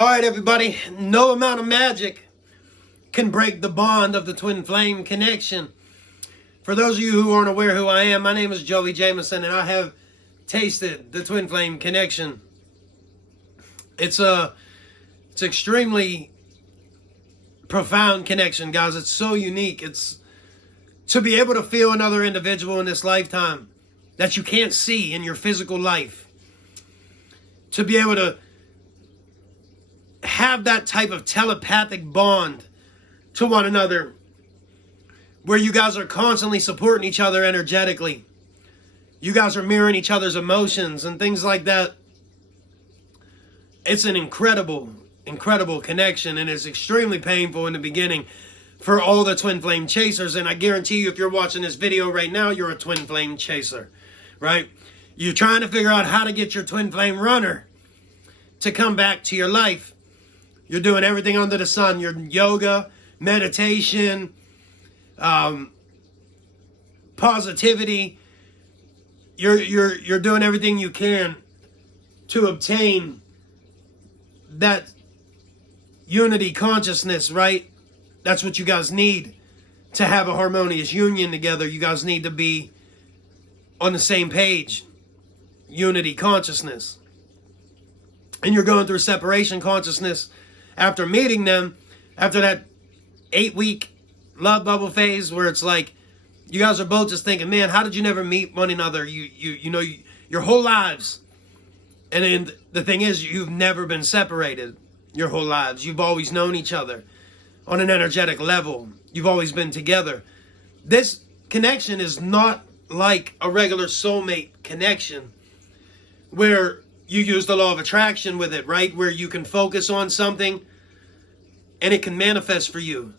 All right, everybody. No amount of magic can break the bond of the twin flame connection. For those of you who aren't aware who I am, my name is Joey Jameson, and I have tasted the twin flame connection. It's extremely profound connection, guys. It's so unique. It's to be able to feel another individual in this lifetime that you can't see in your physical life. To be able to have that type of telepathic bond to one another where you guys are constantly supporting each other energetically. You guys are mirroring each other's emotions and things like that. It's an incredible connection, and it's extremely painful in the beginning for all the twin flame chasers. And I guarantee you, if you're watching this video right now, you're a twin flame chaser, right? You're trying to figure out how to get your twin flame runner to come back to your life. You're doing everything under the sun. Your yoga, meditation, positivity. You're doing everything you can to obtain that unity consciousness, right? That's what you guys need to have a harmonious union together. You guys need to be on the same page. Unity consciousness. And you're going through separation consciousness after meeting them, after that 8-week love bubble phase where it's like you guys are both just thinking, man, how did you never meet one another? Your whole lives. And then the thing is, you've never been separated your whole lives. You've always known each other on an energetic level. You've always been together. This connection is not like a regular soulmate connection where you use the law of attraction with it, right? Where you can focus on something and it can manifest for you.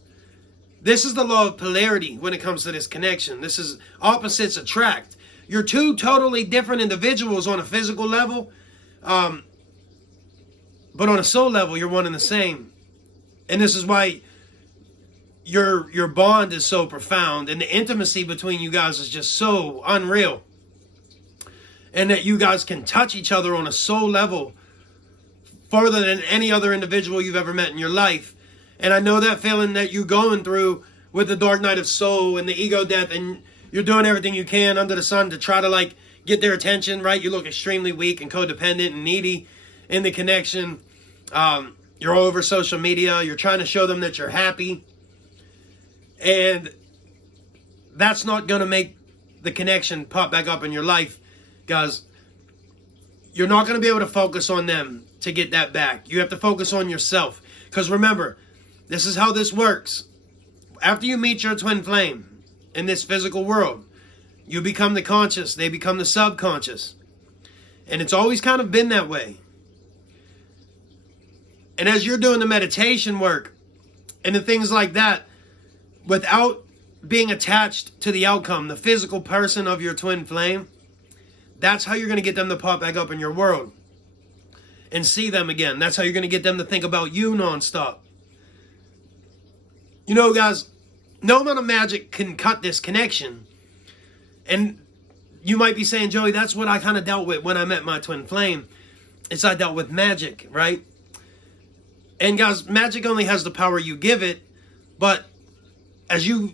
This is the law of polarity when it comes to this connection. This is opposites attract. You're two totally different individuals on a physical level, but on a soul level, you're one and the same. And this is why your bond is so profound, and the intimacy between you guys is just so unreal. And that you guys can touch each other on a soul level farther than any other individual you've ever met in your life. And I know that feeling that you're going through with the dark night of soul and the ego death, and you're doing everything you can under the sun to try to get their attention, right? You look extremely weak and codependent and needy in the connection. You're all over social media. You're trying to show them that you're happy. And that's not going to make the connection pop back up in your life. Guys, you're not going to be able to focus on them to get that back. You have to focus on yourself. Because remember, this is how this works. After you meet your twin flame in this physical world, you become the conscious, they become the subconscious. And it's always kind of been that way. And as you're doing the meditation work and the things like that, without being attached to the outcome, the physical person of your twin flame, that's how you're going to get them to pop back up in your world and see them again. That's how you're going to get them to think about you nonstop. You know, guys, no amount of magic can cut this connection. And you might be saying, Joey, that's what I kind of dealt with when I met my twin flame. I dealt with magic, right? And guys, magic only has the power you give it. But as you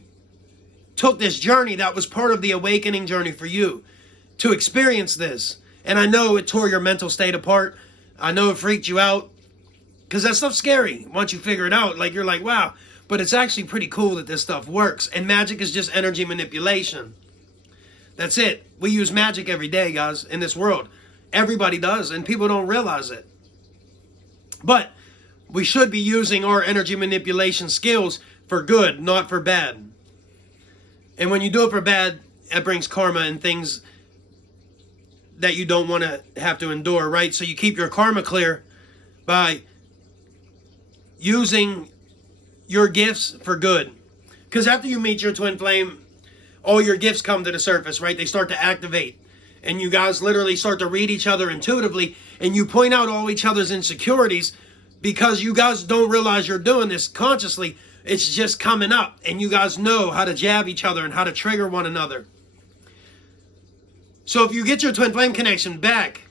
took this journey, that was part of the awakening journey for you. To experience this. And I know it tore your mental state apart. I know it freaked you out. Because that stuff's scary. Once you figure it out, you're like, wow. But it's actually pretty cool that this stuff works. And magic is just energy manipulation. That's it. We use magic every day, guys, in this world. Everybody does, and people don't realize it. But we should be using our energy manipulation skills for good, not for bad. And when you do it for bad, it brings karma and things that you don't want to have to endure, right? So you keep your karma clear by using your gifts for good. Because after you meet your twin flame, all your gifts come to the surface, right? They start to activate. And you guys literally start to read each other intuitively, and you point out all each other's insecurities because you guys don't realize you're doing this consciously. It's just coming up, and you guys know how to jab each other and how to trigger one another. So if you get your twin flame connection back,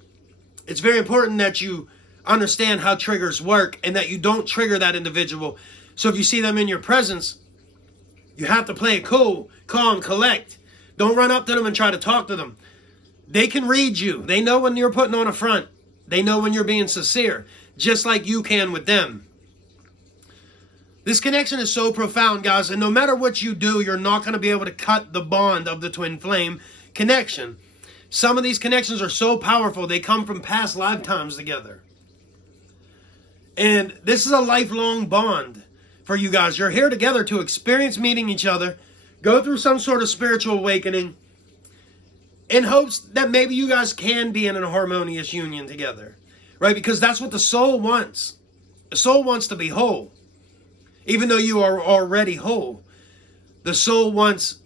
it's very important that you understand how triggers work and that you don't trigger that individual. So if you see them in your presence, you have to play it cool, calm, collect. Don't run up to them and try to talk to them. They can read you. They know when you're putting on a front. They know when you're being sincere, just like you can with them. This connection is so profound, guys, and no matter what you do, you're not going to be able to cut the bond of the twin flame connection. Some of these connections are so powerful, they come from past lifetimes together. And this is a lifelong bond for you guys. You're here together to experience meeting each other, go through some sort of spiritual awakening, in hopes that maybe you guys can be in a harmonious union together, right? Because that's what the soul wants. The soul wants to be whole. Even though you are already whole, the soul wants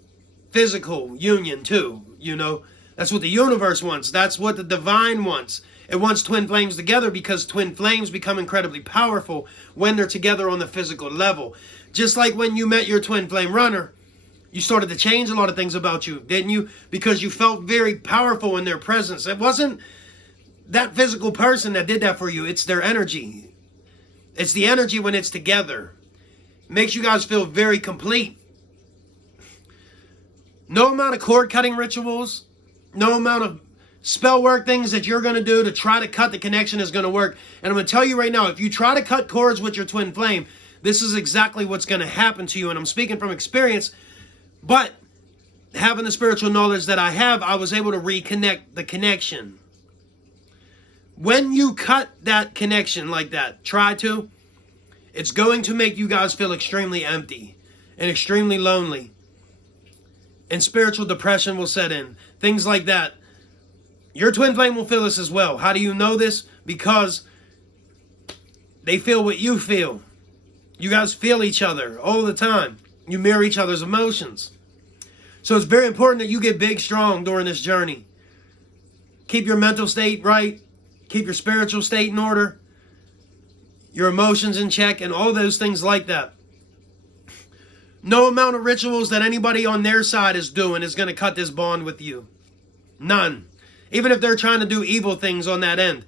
physical union too, you know. That's what the universe wants. That's what the divine wants. It wants twin flames together because twin flames become incredibly powerful when they're together on the physical level. Just like when you met your twin flame runner, you started to change a lot of things about you, didn't you? Because you felt very powerful in their presence. It wasn't that physical person that did that for you. It's their energy. It's the energy when it's together. It makes you guys feel very complete. No amount of cord cutting rituals, no amount of spell work things that you're going to do to try to cut the connection is going to work. And I'm going to tell you right now, if you try to cut cords with your twin flame, this is exactly what's going to happen to you. And I'm speaking from experience. But having the spiritual knowledge that I have, I was able to reconnect the connection. When you cut that connection like that, it's going to make you guys feel extremely empty and extremely lonely. And spiritual depression will set in. Things like that. Your twin flame will feel this as well. How do you know this? Because they feel what you feel. You guys feel each other all the time. You mirror each other's emotions. So it's very important that you get big, strong during this journey. Keep your mental state right. Keep your spiritual state in order. Your emotions in check and all those things like that. No amount of rituals that anybody on their side is doing is going to cut this bond with you. None. Even if they're trying to do evil things on that end.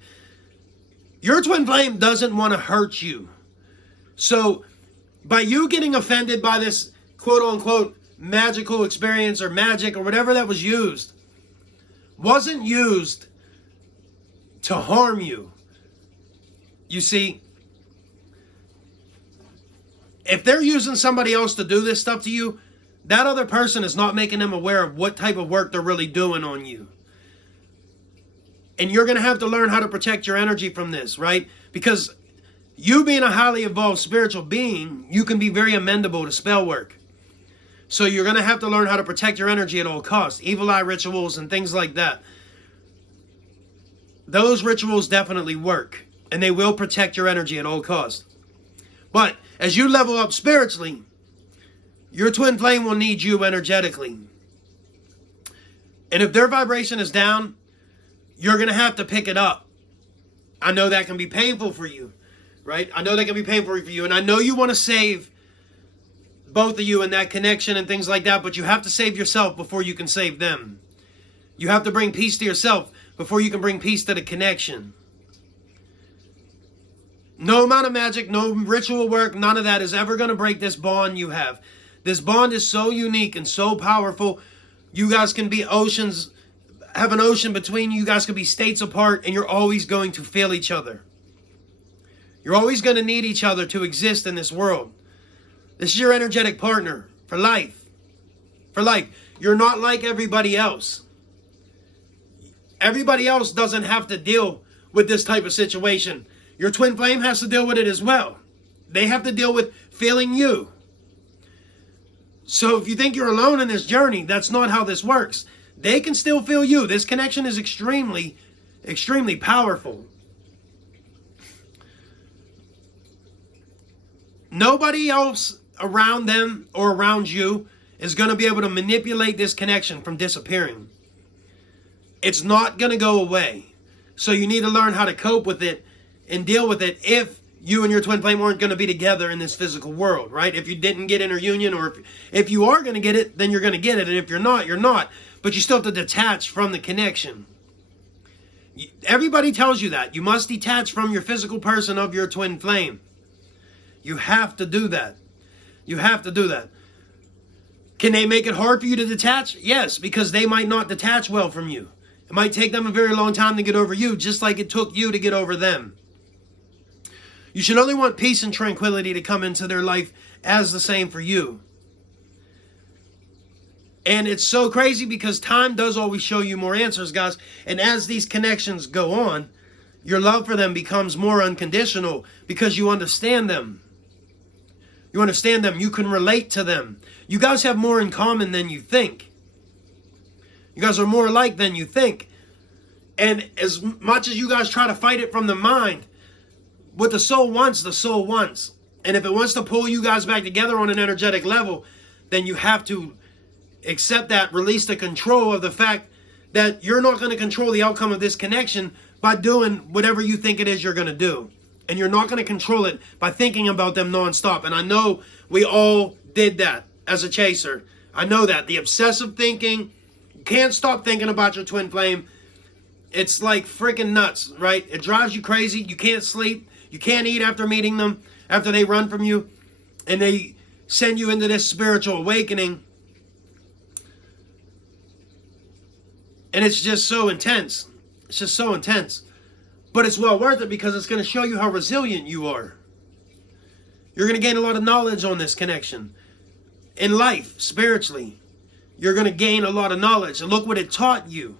Your twin flame doesn't want to hurt you. So by you getting offended by this quote-unquote magical experience or magic or whatever that was used, wasn't used to harm you. You see, if they're using somebody else to do this stuff to you, that other person is not making them aware of what type of work they're really doing on you. And you're going to have to learn how to protect your energy from this, right? Because you being a highly evolved spiritual being, you can be very amendable to spell work. So you're going to have to learn how to protect your energy at all costs. Evil eye rituals and things like that. Those rituals definitely work. And they will protect your energy at all costs. But as you level up spiritually, your twin flame will need you energetically. And if their vibration is down, you're going to have to pick it up. I know that can be painful for you, right? I know that can be painful for you. And I know you want to save both of you in that connection and things like that, but you have to save yourself before you can save them. You have to bring peace to yourself before you can bring peace to the connection. No amount of magic, no ritual work, none of that is ever going to break this bond you have. This bond is so unique and so powerful. You guys can be oceans, have an ocean between you. You guys can be states apart, and you're always going to feel each other. You're always going to need each other to exist in this world. This is your energetic partner for life. For life. You're not like everybody else. Everybody else doesn't have to deal with this type of situation. Your twin flame has to deal with it as well. They have to deal with feeling you. So if you think you're alone in this journey, that's not how this works. They can still feel you. This connection is extremely, extremely powerful. Nobody else around them or around you is going to be able to manipulate this connection from disappearing. It's not going to go away. So you need to learn how to cope with it and deal with it if you and your twin flame weren't going to be together in this physical world, right? If you didn't get interunion, or if you are going to get it, then you're going to get it. And if you're not, you're not. But you still have to detach from the connection. Everybody tells you that. You must detach from your physical person of your twin flame. You have to do that. You have to do that. Can they make it hard for you to detach? Yes, because they might not detach well from you. It might take them a very long time to get over you, just like it took you to get over them. You should only want peace and tranquility to come into their life as the same for you. And it's so crazy because time does always show you more answers, guys. And as these connections go on, your love for them becomes more unconditional because you understand them. You understand them. You can relate to them. You guys have more in common than you think. You guys are more alike than you think. And as much as you guys try to fight it from the mind, what the soul wants, the soul wants. And if it wants to pull you guys back together on an energetic level, then you have to accept that, release the control of the fact that you're not going to control the outcome of this connection by doing whatever you think it is you're going to do. And you're not going to control it by thinking about them nonstop. And I know we all did that as a chaser. I know that. The obsessive thinking, you can't stop thinking about your twin flame. It's like freaking nuts, right? It drives you crazy. You can't sleep. You can't eat after meeting them, after they run from you. And they send you into this spiritual awakening. And it's just so intense. It's just so intense. But it's well worth it because it's going to show you how resilient you are. You're going to gain a lot of knowledge on this connection. In life, spiritually, you're going to gain a lot of knowledge. And look what it taught you.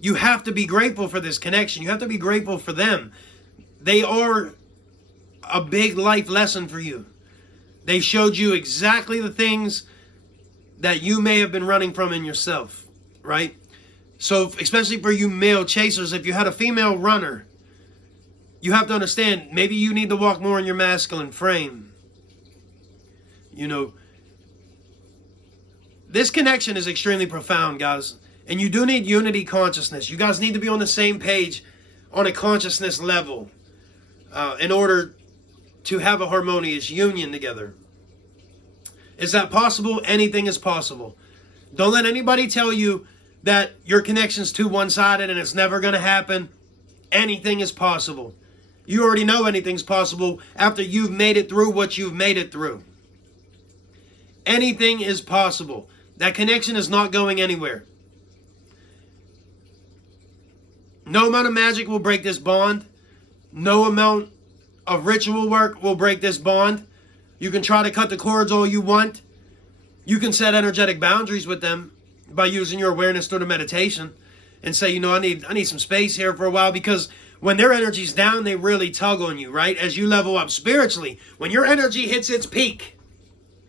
You have to be grateful for this connection. You have to be grateful for them. They are a big life lesson for you. They showed you exactly the things that you may have been running from in yourself. Right? So, especially for you male chasers, if you had a female runner, you have to understand, maybe you need to walk more in your masculine frame. You know, this connection is extremely profound, guys. And you do need unity consciousness. You guys need to be on the same page on a consciousness level in order to have a harmonious union together. Is that possible? Anything is possible. Don't let anybody tell you that your connection's too one-sided and it's never going to happen. Anything is possible. You already know anything's possible after you've made it through what you've made it through. Anything is possible. That connection is not going anywhere. No amount of magic will break this bond. No amount of ritual work will break this bond. You can try to cut the cords all you want. You can set energetic boundaries with them by using your awareness through the meditation and say, you know, I need some space here for a while, because when their energy's down, they really tug on you, right? As you level up spiritually, when your energy hits its peak,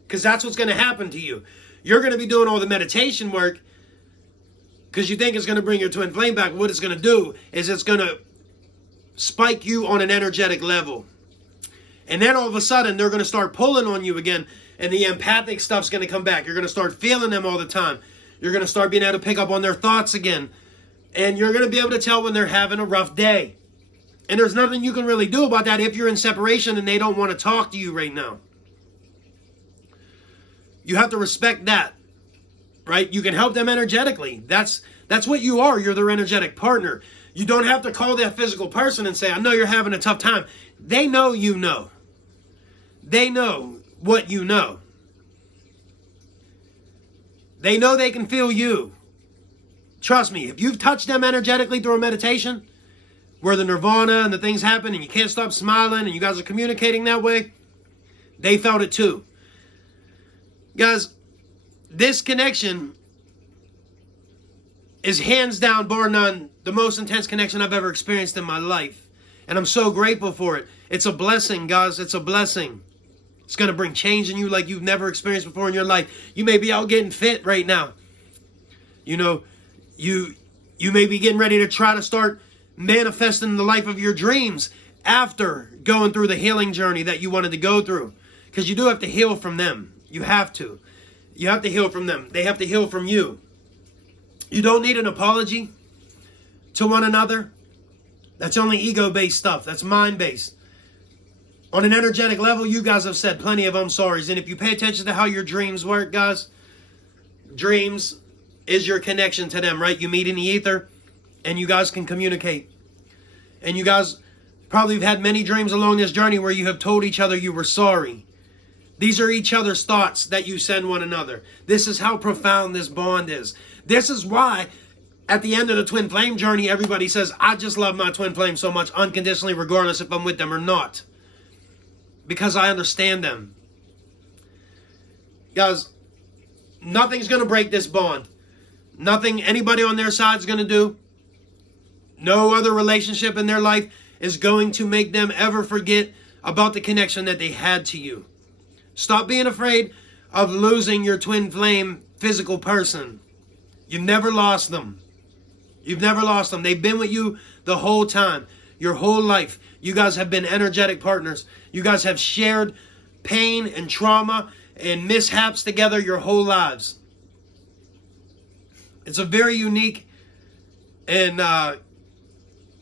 because that's what's going to happen to you. You're going to be doing all the meditation work because you think it's going to bring your twin flame back. What it's going to do is it's going to spike you on an energetic level. And then all of a sudden, they're going to start pulling on you again, and the empathic stuff's going to come back. You're going to start feeling them all the time. You're going to start being able to pick up on their thoughts again. And you're going to be able to tell when they're having a rough day. And there's nothing you can really do about that if you're in separation and they don't want to talk to you right now. You have to respect that, right? You can help them energetically. That's what you are. You're their energetic partner. You don't have to call that physical person and say, I know you're having a tough time. They know you know. They know what you know. They know they can feel you. Trust me, if you've touched them energetically through a meditation, where the nirvana and the things happen and you can't stop smiling and you guys are communicating that way, they felt it too. Guys, this connection is hands down, bar none, the most intense connection I've ever experienced in my life. And I'm so grateful for it. It's a blessing, guys. It's a blessing. It's going to bring change in you like you've never experienced before in your life. You may be out getting fit right now. You know, you may be getting ready to try to start manifesting the life of your dreams after going through the healing journey that you wanted to go through. Because you do have to heal from them. You have to. You have to heal from them. They have to heal from you. You don't need an apology to one another. That's only ego-based stuff. That's mind-based. On an energetic level, you guys have said plenty of I'm sorries. And if you pay attention to how your dreams work, guys, dreams is your connection to them, right? You meet in the ether, and you guys can communicate. And you guys probably have had many dreams along this journey where you have told each other you were sorry. These are each other's thoughts that you send one another. This is how profound this bond is. This is why at the end of the twin flame journey, everybody says, I just love my twin flame so much unconditionally, regardless if I'm with them or not. Because I understand them. Guys, nothing's going to break this bond. Nothing anybody on their side is going to do. No other relationship in their life is going to make them ever forget about the connection that they had to you. Stop being afraid of losing your twin flame physical person. You've never lost them. You've never lost them. They've been with you the whole time. Your whole life. You guys have been energetic partners. You guys have shared pain and trauma and mishaps together your whole lives. It's a very unique and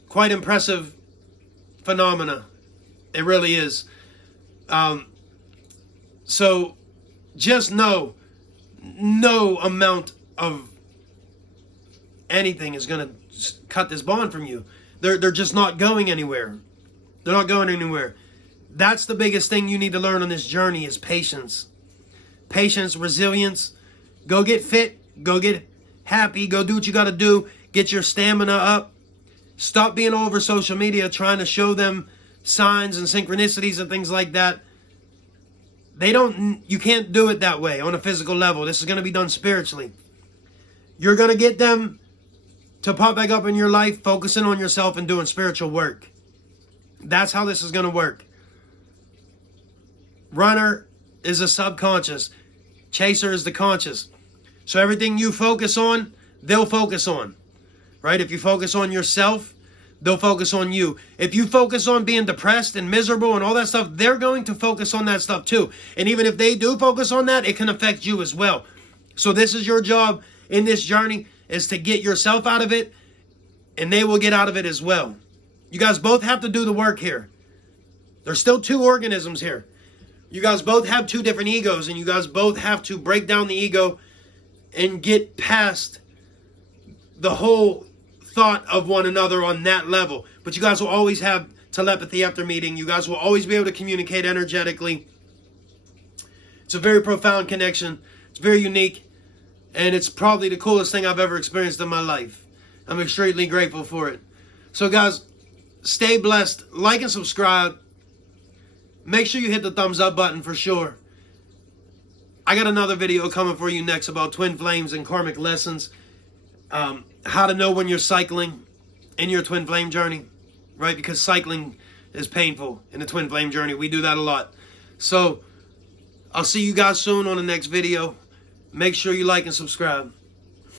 quite impressive phenomena. It really is. So just know, no amount of anything is going to cut this bond from you. They're just not going anywhere. They're not going anywhere. That's the biggest thing you need to learn on this journey is patience. Patience, resilience. Go get fit. Go get happy. Go do what you got to do. Get your stamina up. Stop being all over social media trying to show them signs and synchronicities and things like that. You can't do it that way on a physical level. This is going to be done spiritually. You're going to get them to pop back up in your life, focusing on yourself and doing spiritual work. That's how this is going to work. Runner is a subconscious. Chaser is the conscious. So everything you focus on, they'll focus on. Right? If you focus on yourself, they'll focus on you. If you focus on being depressed and miserable and all that stuff, they're going to focus on that stuff too. And even if they do focus on that, it can affect you as well. So this is your job in this journey, is to get yourself out of it, and they will get out of it as well. You guys both have to do the work here. There's still two organisms here. You guys both have two different egos, and you guys both have to break down the ego and get past the whole thought of one another on that level. But you guys will always have telepathy after meeting. You guys will always be able to communicate energetically. It's a very profound connection. It's very unique. And it's probably the coolest thing I've ever experienced in my life. I'm extremely grateful for it. So guys, stay blessed. Like and subscribe. Make sure you hit the thumbs up button for sure. I got another video coming for you next about twin flames and karmic lessons. How to know when you're cycling in your twin flame journey. Right? Because cycling is painful in the twin flame journey. We do that a lot. So I'll see you guys soon on the next video. Make sure you like and subscribe.